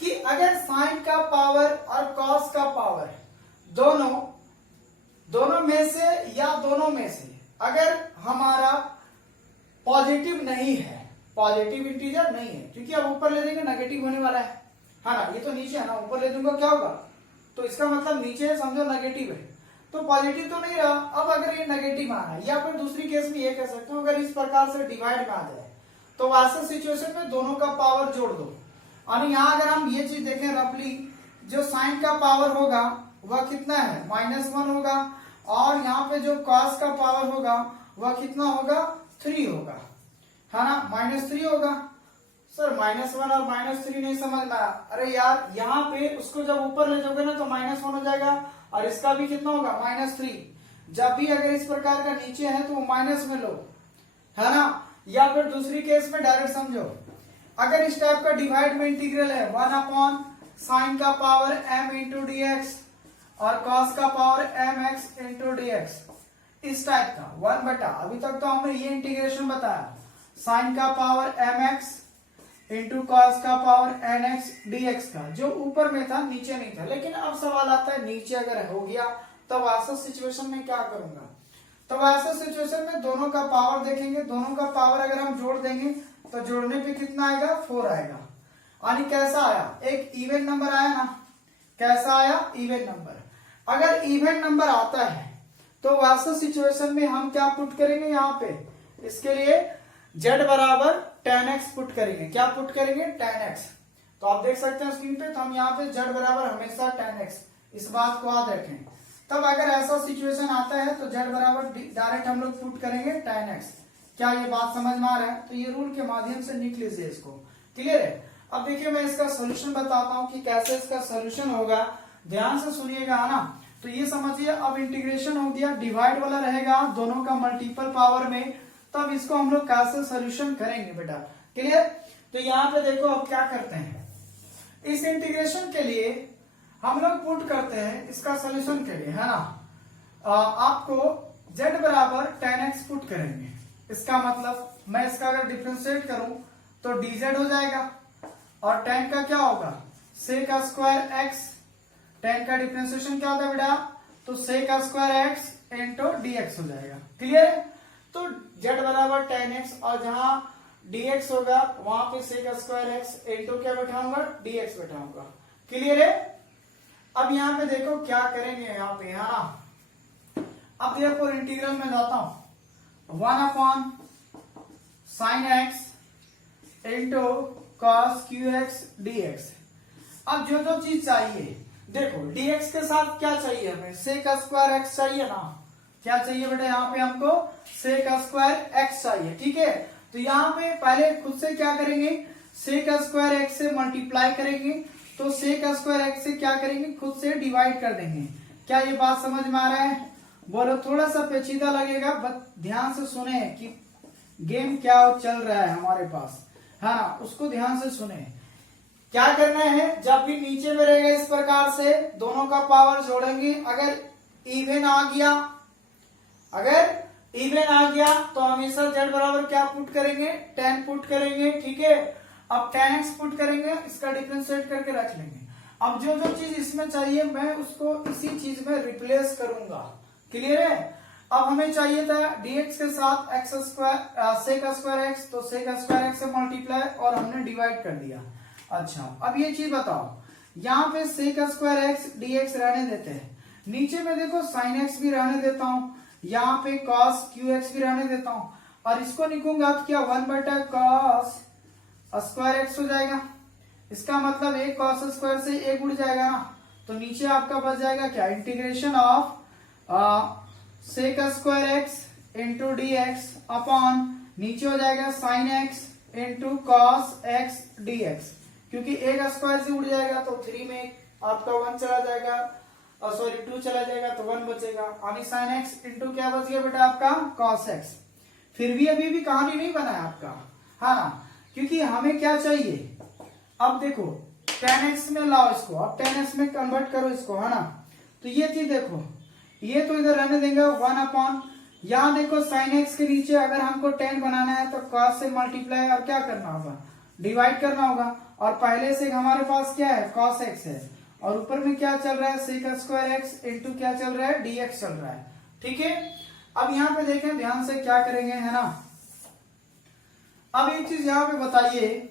कि अगर साइन का पावर और कॉस का पावर दोनों में से या दोनों में से अगर हमारा पॉजिटिव नहीं है, पॉजिटिव इंटीजर नहीं है, क्योंकि अब ऊपर ले देंगे नेगेटिव होने वाला है ना। ये तो नीचे है ना, ऊपर ले दूंगा क्या होगा, तो इसका मतलब नीचे है समझो नेगेटिव है, तो पॉजिटिव तो नहीं रहा। अब अगर ये नेगेटिव आना है, या फिर दूसरी केस में ये कह सकते हो अगर इस प्रकार से डिवाइड में आ जाए, तो वैसे सिचुएशन में दोनों का पावर जोड़ दो। और यहाँ अगर हम ये चीज देखें रफली, जो साइन का पावर होगा वह कितना है, -1 होगा, और यहाँ पे जो कॉस का पावर होगा वह कितना होगा, 3 होगा, है ना, -3 होगा। सर -1 और -3 नहीं समझ में आया। अरे यार यहाँ पे उसको जब ऊपर ले जाओगे ना तो -1 हो जाएगा, और इसका भी कितना होगा -3। जब भी अगर इस प्रकार का नीचे है तो वो माइनस में लो, है ना। या फिर दूसरी केस में डायरेक्ट समझो, अगर इस टाइप का डिवाइड में इंटीग्रल है 1/sin का पावर m इंटू dx और cos का पावर mx इंटू dx, इस टाइप का 1/, अभी तक तो हमने ये इंटीग्रेशन बताया, sin का पावर mx इंटू cos का पावर nx dx का, जो ऊपर में था नीचे नहीं था। लेकिन अब सवाल आता है नीचे अगर हो गया तब ऐसा सिचुएशन में क्या करूंगा। तब ऐसा सिचुएशन में दोनों का पावर देखेंगे, दोनों का पावर अगर हम जोड़ देंगे तो जोड़ने पे कितना आएगा, 4 आएगा। यानी कैसा आया, एक इवन नंबर आया ना। कैसा आया, इवन नंबर। अगर इवन नंबर आता है तो वैसा सिचुएशन में हम क्या पुट करेंगे, यहाँ पे इसके लिए z बराबर tan x पुट करेंगे। क्या पुट करेंगे, tan x। तो आप देख सकते हैं स्क्रीन पे, तो हम यहाँ पे z बराबर हमेशा tan x, इस बात को याद रखें। तब अगर ऐसा सिचुएशन आता है तो z बराबर डायरेक्ट हम लोग पुट करेंगे tan x। क्या ये बात समझ में आ रहा है, तो ये रूल के माध्यम से लिख लीजिए इसको, क्लियर है। अब देखिए मैं इसका सोल्यूशन बताता हूँ कि कैसे इसका सोल्यूशन होगा, ध्यान से सुनिएगा, है ना। तो ये समझिए, अब इंटीग्रेशन हो गया, डिवाइड वाला रहेगा दोनों का मल्टीपल पावर में, तब इसको हम लोग कैसे सोल्यूशन करेंगे बेटा, क्लियर। तो यहाँ पे देखो अब क्या करते हैं, इस इंटीग्रेशन के लिए हम लोग पुट करते हैं इसका सोल्यूशन के लिए, है ना। आपको z बराबर tan x पुट करेंगे। इसका मतलब मैं इसका अगर डिफरेंशिएट करूं तो dz हो जाएगा, और tan का क्या होगा, sec का स्क्वायर x। tan का डिफरेंशिएशन क्या होता है बेटा, तो sec का स्क्वायर x इंटू dx हो जाएगा, क्लियर। तो z बराबर tan x, और जहां dx होगा वहां पे sec का स्क्वायर x इंटू क्या बैठाऊंगा, dx बैठाऊंगा, क्लियर है। अब यहाँ पे देखो क्या करेंगे, यहाँ पे, हाँ। अब देखो इंटीग्रल में जाता हूं, 1/sin x into cos qx dx। अब जो जो चीज चाहिए देखो, dx के साथ क्या चाहिए हमें, sec का स्क्वायर x चाहिए ना। क्या चाहिए बेटा, यहाँ पे हमको sec का स्क्वायर x चाहिए, ठीक है। तो यहाँ पे पहले खुद से क्या करेंगे, sec का स्क्वायर x से मल्टीप्लाई करेंगे, तो sec का स्क्वायर x से क्या करेंगे, खुद से डिवाइड कर देंगे। क्या ये बात समझ में आ रहा है, बोलो। थोड़ा सा पेचीदा लगेगा, बस ध्यान से सुने कि गेम क्या चल रहा है हमारे पास, हाँ, उसको ध्यान से सुने। क्या करना है, जब भी नीचे में रहेगा इस प्रकार से दोनों का पावर जोड़ेंगे, अगर इवन आ गया, अगर इवन आ गया तो हमेशा z बराबर क्या पुट करेंगे, tan पुट करेंगे, ठीक है। अब tan x पुट करेंगे, इसका डिफरेंशिएट करके रख लेंगे। अब जो जो चीज इसमें चाहिए मैं उसको इसी चीज में रिप्लेस करूंगा, क्लियर है। अब हमें चाहिए था dx के साथ x स्क्वायर sec का स्क्वायर x, तो sec का स्क्वायर x से मल्टीप्लाई और हमने डिवाइड कर दिया। अच्छा, अब ये चीज बताओ, यहाँ पे sec का स्क्वायर x dx रहने देते हैं, नीचे में देखो sin x भी रहने देता हूँ, यहाँ पे cos qx भी रहने देता हूँ, और इसको लिखूंगा तो क्या 1/cos स्क्वायर x हो जाएगा। इसका मतलब एक cos स्क्वायर से एक उड़ जाएगा ना, तो नीचे आपका बच जाएगा क्या, integration of sec square x into dx upon नीचे हो जाएगा sin x into cos x dx, क्योंकि एक स्क्वायर से उड़ जाएगा तो 3 में आपका 1 चला जाएगा, सॉरी 2 चला जाएगा तो 1 बचेगा, यानी sin x इंटू क्या बच गया बेटा आपका cos x। फिर भी अभी भी कहानी नहीं बना है आपका, हाँ ना, क्योंकि हमें क्या चाहिए। अब देखो tan x में लाओ इसको, अब tan x में कन्वर्ट करो इसको, है ना। तो ये चीज देखो, ये तो इधर रहने देंगे 1/, यहाँ देखो sin x के नीचे अगर हमको tan बनाना है तो cos से मल्टीप्लाई और क्या करना होगा, डिवाइड करना होगा, और पहले से हमारे पास क्या है, cos x है, और ऊपर में क्या चल रहा है, sec स्क्वायर x इंटू क्या चल रहा है, dx चल रहा है, ठीक है। अब यहाँ पे देखें ध्यान से क्या करेंगे, है ना। अब एक चीज यहाँ पे बताइए,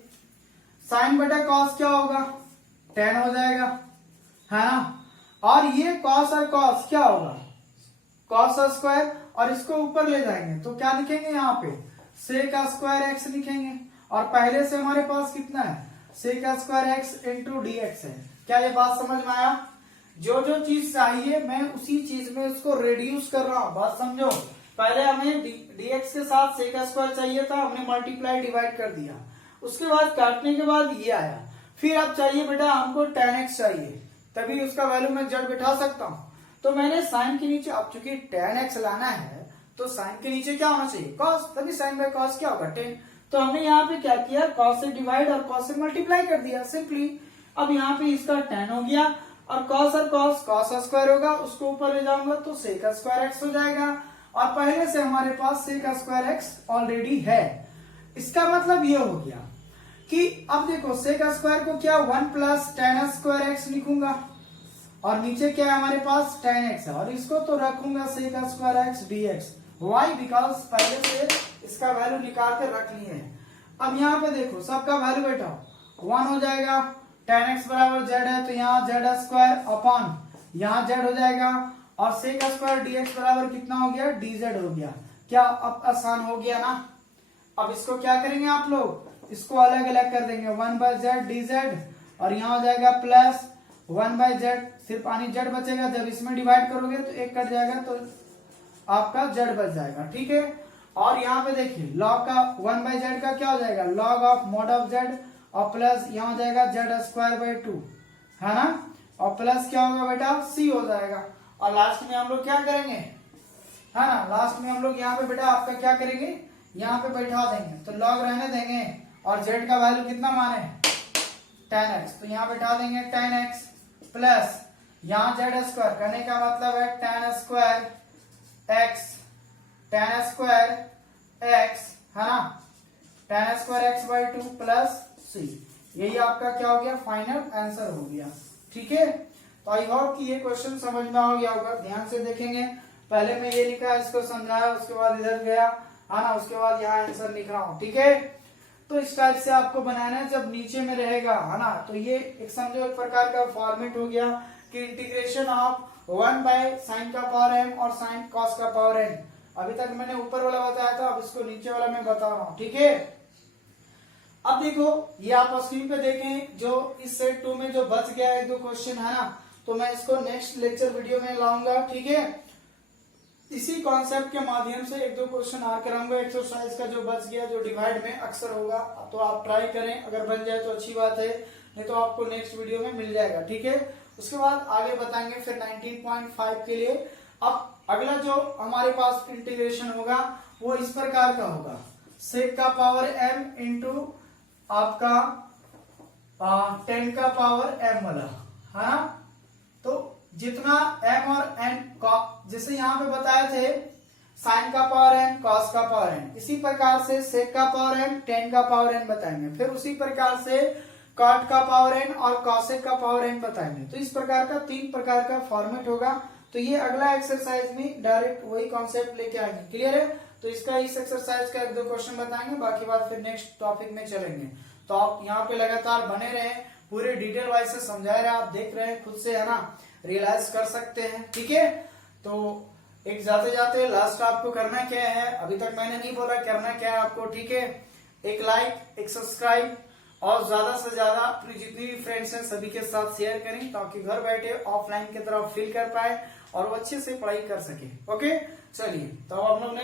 sin बटा cos क्या होगा, tan हो जाएगा, है ना। और ये cos और cos क्या होगा, cos स्क्वायर, और इसको ऊपर ले जाएंगे तो क्या लिखेंगे यहाँ पे, sec स्क्वायर x लिखेंगे, और पहले से हमारे पास कितना है, sec square x into dx है। क्या ये बात समझ में आया। जो जो चीज चाहिए मैं उसी चीज में उसको रिड्यूस कर रहा हूँ, बात समझो। पहले हमें dx के साथ sec स्क्वायर चाहिए था, हमने मल्टीप्लाई डिवाइड कर दिया, उसके बाद काटने के बाद ये आया। फिर अब चाहिए बेटा हमको tan x चाहिए, तभी उसका वैल्यू मैं z बिठा सकता हूँ। तो मैंने साइन के नीचे, अब चूंकि tan x लाना है तो साइन के नीचे क्या होना चाहिए, cos, तभी साइन बाय cos क्या होगा 10। तो हमने यहाँ पे क्या किया, cos से डिवाइड और cos से मल्टीप्लाई कर दिया सिंपली। अब यहाँ पे इसका tan हो गया और cos का स्क्वायर होगा, उसको ऊपर ले जाऊंगा तो sec का स्क्वायर x हो जाएगा। और पहले से हमारे पास sec का स्क्वायर x ऑलरेडी है। इसका मतलब ये हो गया कि अब देखो sec का स्क्वायर को क्या 1 प्लस tan स्क्वायर x लिखूंगा और नीचे क्या है हमारे पास tan x है, और इसको तो रखूंगा sec का square x dx। Why, because पहले से इसका वैल्यू निकाल के रख लिए हैं। अब यहाँ पे देखो सबका वैल्यू बैठाओ, 1 हो जाएगा, tan x बराबर z है तो यहाँ z स्क्वायर अपॉन यहाँ z हो जाएगा, और sec का स्क्वायर dx बराबर कितना हो गया, dz हो गया। क्या अब आसान हो गया ना। अब इसको क्या करेंगे आप लोग, इसको अलग अलग कर देंगे, 1 बाय जेड dz, और यहाँ हो जाएगा प्लस 1 बाय जेड, सिर्फ आनी z बचेगा, जब इसमें डिवाइड करोगे तो एक कट जाएगा तो आपका z बच जाएगा, ठीक है। और यहाँ पे देखिए log का 1 बाय जेड का क्या हो जाएगा, log of mod of z, और प्लस यहाँ हो जाएगा z स्क्वायर बाय 2, है ना, और प्लस क्या होगा बेटा c हो जाएगा। और लास्ट में हम लोग क्या करेंगे, है ना, लास्ट में हम लोग यहाँ पे बेटा आपका क्या करेंगे, यहाँ पे बैठा देंगे, तो log रहने देंगे और z का वैल्यू कितना माने tan x, तो यहाँ बैठा देंगे tan x प्लस यहाँ z स्क्वायर, करने का मतलब है tan square x, tan square x, है ना, tan square x by 2 plus c। यही आपका क्या हो गया, फाइनल आंसर हो गया, ठीक है। तो आई होप कि ये क्वेश्चन समझ में आ गया होगा। ध्यान से देखेंगे, पहले मैं ये लिखा, इसको समझाया, उसके बाद इधर गया, है ना, उसके बाद यहाँ आंसर लिख रहा हूँ, ठीक है। तो इस टाइप से आपको बनाना है, जब नीचे में रहेगा, है ना, तो ये एक समझो एक प्रकार का फॉर्मेट हो गया कि इंटीग्रेशन ऑफ 1 बाय साइन का पावर m और साइन कॉस का पावर n। अभी तक मैंने ऊपर वाला बताया था, अब इसको नीचे वाला मैं बता रहा हूँ, ठीक है। अब देखो ये आप स्क्रीन पे देखें, जो इस सेट 2 में जो बच गया है 2 क्वेश्चन, है ना, तो मैं इसको नेक्स्ट लेक्चर वीडियो में लाऊंगा, ठीक है। इसी कॉन्सेप्ट के माध्यम से 1-2 क्वेश्चन और कराऊंगा, एक्सरसाइज का जो बच गया, जो डिवाइड में अक्सर होगा, तो आप ट्राई करें, अगर बन जाए तो अच्छी बात है, नहीं तो आपको नेक्स्ट वीडियो में मिल जाएगा, ठीक है। उसके बाद आगे बताएंगे फिर 19.5 के लिए। अब अगला जो हमारे पास इंटीग्रेशन होगा वो इस प्रकार का होगा, sec का पावर m इंटू आपका 10 का पावर m वाला, है ना। तो जितना m और n का, जैसे यहाँ पे बताए थे साइन का पावर n, cos का पावर n, इसी प्रकार से sec का पावर m, 10 का पावर n बताएंगे, फिर उसी प्रकार से cot का पावर n और cosec का पावर n बताएंगे। तो इस प्रकार का 3 प्रकार का फॉर्मेट होगा। तो ये अगला एक्सरसाइज में डायरेक्ट वही कॉन्सेप्ट लेके आएंगे, क्लियर है। तो इसका इस एक्सरसाइज का 1-2 क्वेश्चन बताएंगे, बाकी बात फिर नेक्स्ट टॉपिक में चलेंगे। तो आप यहाँ पे लगातार बने रहे, पूरे डिटेल वाइज से समझा रहे, आप देख रहे हैं खुद से, है ना, रियलाइज कर सकते हैं, ठीक है। तो एक जाते जाते लास्ट आपको करना क्या है, अभी तक मैंने नहीं बोला करना क्या है आपको, ठीक है। एक लाइक, एक सब्सक्राइब, और ज्यादा से ज्यादा अपने जितने भी फ्रेंड्स हैं सभी के साथ शेयर करें, ताकि घर बैठे ऑफलाइन की तरफ फील कर पाए और वो अच्छे से पढ़ाई कर सके। ओके, चलिए तो हम लोग